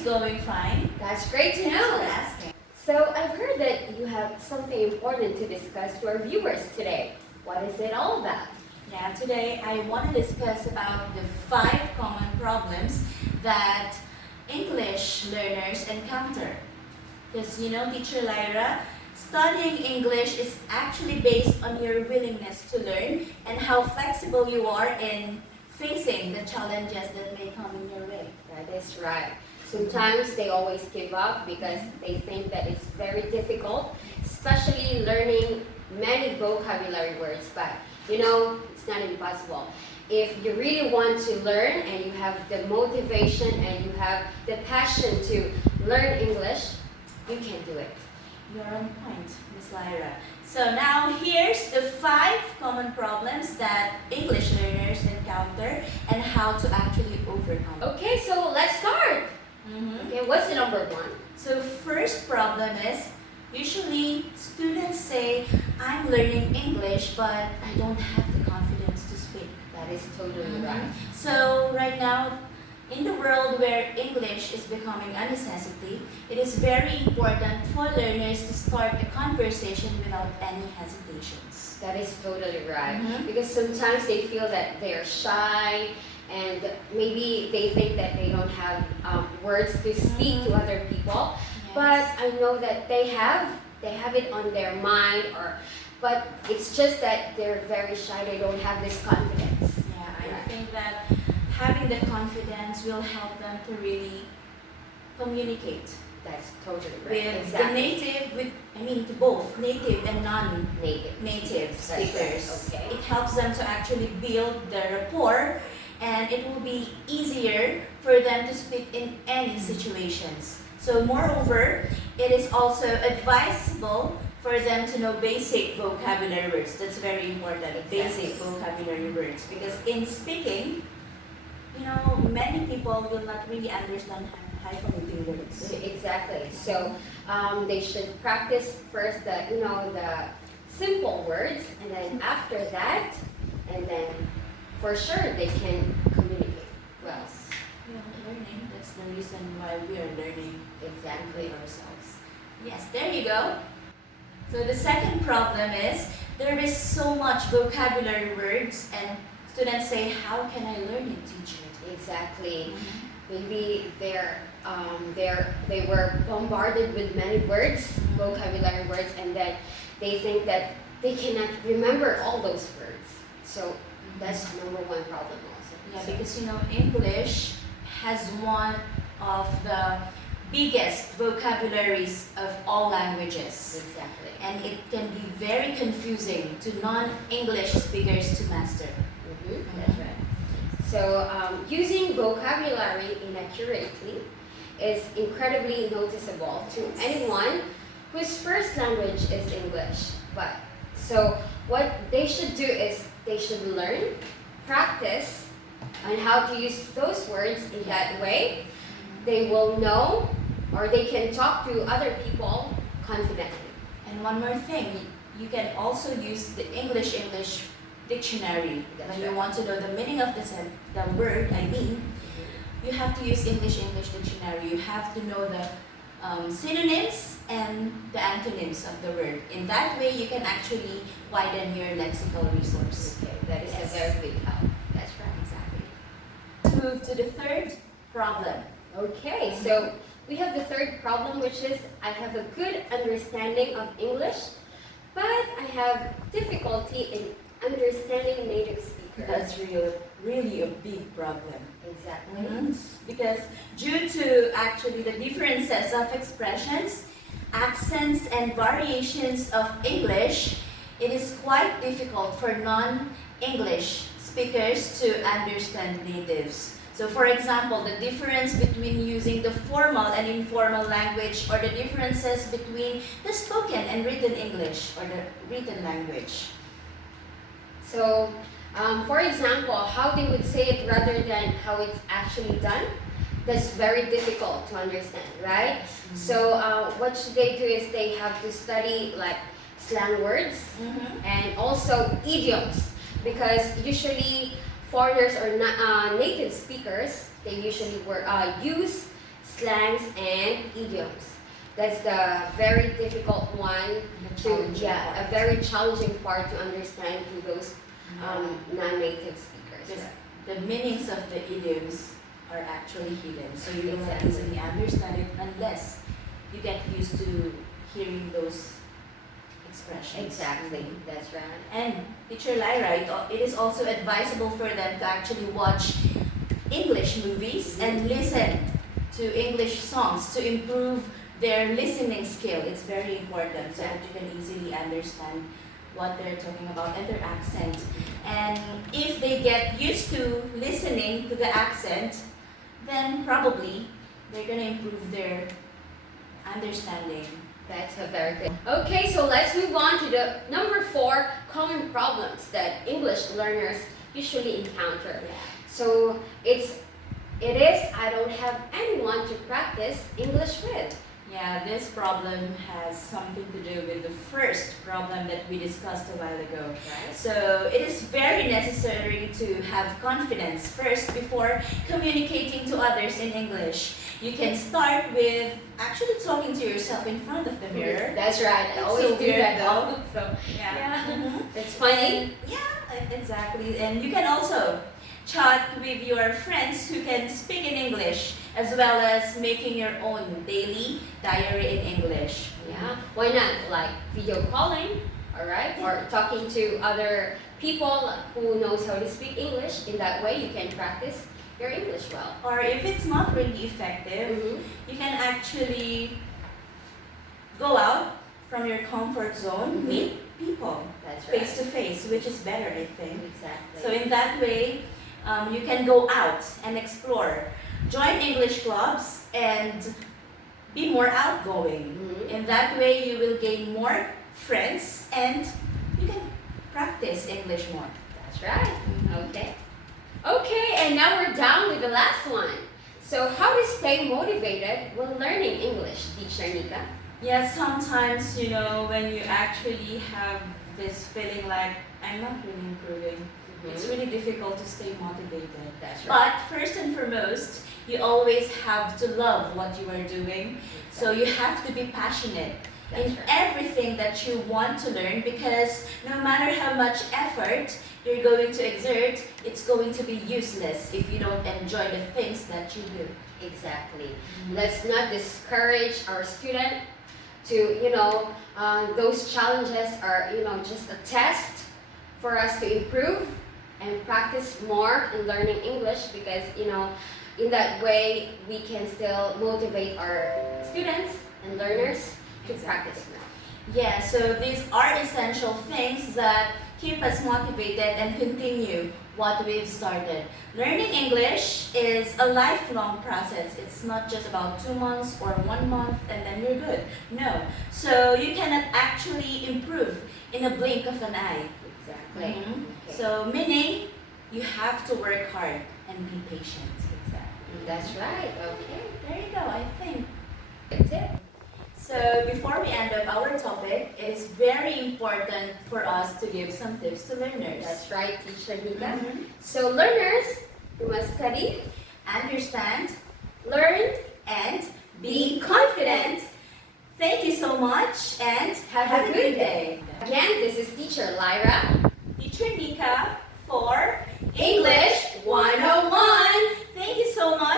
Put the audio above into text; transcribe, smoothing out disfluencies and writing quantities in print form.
is going fine. That's great to Thanks know. for asking. So I've heard that you have something important to discuss to our viewers today. What is it all about? Yeah, today I want to discuss about the 5 common problems that English learners encounter. Because Teacher Lyra, studying English is actually based on your willingness to learn and how flexible you are in facing the challenges that may come in your way. That is right. Sometimes they always give up because they think that it's very difficult, especially learning many vocabulary words. But it's not impossible. If you really want to learn and you have the motivation and you have the passion to learn English, you can do it. You're on point, Miss Lyra. So now here's the 5 common problems that English learners encounter and how to actually overcome them. Okay, so let's start. Okay, what's the number 1? So first problem is, usually students say, I'm learning English but I don't have the confidence to speak. That is totally right. So right now, in the world where English is becoming a necessity, it is very important for learners to start a conversation without any hesitations. That is totally right. Mhm. Because sometimes they feel that they're shy and maybe they think that they don't have words to speak to other people. Yes. But I know that they have it on their mind, but it's just that they're very shy. They don't have this confidence. Yeah, I Right. think that having the confidence will help them to really communicate That's totally right. with Exactly. the native, to both native and non-native Native. speakers. Okay. It helps them to actually build the rapport, and it will be easier for them to speak in any situations. So moreover, it is also advisable for them to know basic vocabulary words. That's very important, basic vocabulary words. Because in speaking, many people will not really understand hyphenating words. Exactly. So they should practice first the simple words, and then after that, and then for sure they can communicate well. We are learning. That's the reason why we are learning Exactly. ourselves. Yes, there you go. So the second problem is there is so much vocabulary words, and students say, "How can I learn it, teacher?" Exactly. Maybe they were bombarded with many words, vocabulary words, and then they think that they cannot remember all those words. So that's number 1 problem also. Yeah, So- because English has one of the biggest vocabularies of all languages, Exactly. and it can be very confusing to non-English speakers to master. That's right. So using vocabulary inaccurately is incredibly noticeable to anyone whose first language is English. So what they should do is they should learn, practice on how to use those words in that way. They will know, or they can talk to other people confidently. And one more thing, you can also use the English dictionary. That's When you right. want to know the meaning of the word, you have to use English dictionary. You have to know the synonyms and the antonyms of the word. In that way, you can actually widen your lexical resource. Okay, that is Yes. a very big help. That's right. Exactly. Let's move to the third problem. Okay, so we have the third problem, which is I have a good understanding of English, but I have difficulty in understanding native speakers. That's really a big problem. Exactly. Because due to actually the differences of expressions, accents, and variations of English, it is quite difficult for non-English speakers to understand natives. So for example, the difference between using the formal and informal language, or the differences between the spoken and written English or the written language. So, for example, how they would say it rather than how it's actually done, that's very difficult to understand, right? So what should they do is they have to study like slang words and also idioms, because usually foreigners or native speakers, they usually use slangs, and idioms. That's the very difficult one a very challenging part to understand to those non-native speakers. Because Right? the meanings of the idioms are actually hidden, so you will not Exactly. easily understand it unless you get used to hearing those expressions. Exactly, that's right. And Teacher Lyra, it is also advisable for them to actually watch English movies and listen to English songs to improve their listening skill. It's very important so that you can easily understand what they're talking about and their accent. And if they get used to listening to the accent, then probably they're going to improve their understanding. That's a very good. Okay, so let's move on to the number 4 common problems that English learners usually encounter. So it is I don't have anyone to practice English with. Yeah, this problem has something to do with the first problem that we discussed a while ago. Right? So it is very necessary to have confidence first before communicating to others in English. You can start with actually talking to yourself in front of the mirror. That's right. I That's always so do weird, that though. though. So Yeah. Mhm. it's funny. Yeah, exactly. And you can also chat with your friends who can speak in English, as well as making your own daily diary in English. Yeah. Why not? Like video calling, all right? Or talking to other people who knows how to speak English. In that way, you can practice your English well. Or if it's not really effective, Mhm. you can actually go out from your comfort zone, Mhm. meet people That's right. face to face, which is better, I think. Exactly. So in that way, you can go out and explore, join English clubs, and be more outgoing. Mhm. In that way, you will gain more friends and you can practice English more. That's right. Okay. Okay, and now we're down with the last one. So how to stay motivated when learning English, Teacher Nika? Yes, sometimes, when you actually have this feeling like, I'm not really improving, it's really difficult to stay motivated. That's right. But first and foremost, you always have to love what you are doing. So you have to be passionate That's in right. everything that you want to learn, because no matter how much effort you're going to exert, it's going to be useless if you don't enjoy the things that you do. Exactly. Let's not discourage our student to, those challenges are, just a test for us to improve and practice more in learning English, because, in that way we can still motivate our students and learners to practice more. Yeah, so these are essential things that keep us motivated and continue what we've started. Learning English is a lifelong process. It's not just about 2 months or 1 month and then you're good. No. So you cannot actually improve in a blink of an eye. Exactly. Mhm. Okay. So meaning you have to work hard and be patient. Exactly. That's right. Okay. There you go, I think. That's it. So before we end up our topic, it is very important for us to give some tips to learners. That's right, Teacher Nika. Mhm. So learners, you must study, Understand learn, and be confident. Thank you so much and have a good day. Again, this is Teacher Lyra. Teacher Nika for English 101. Thank you so much.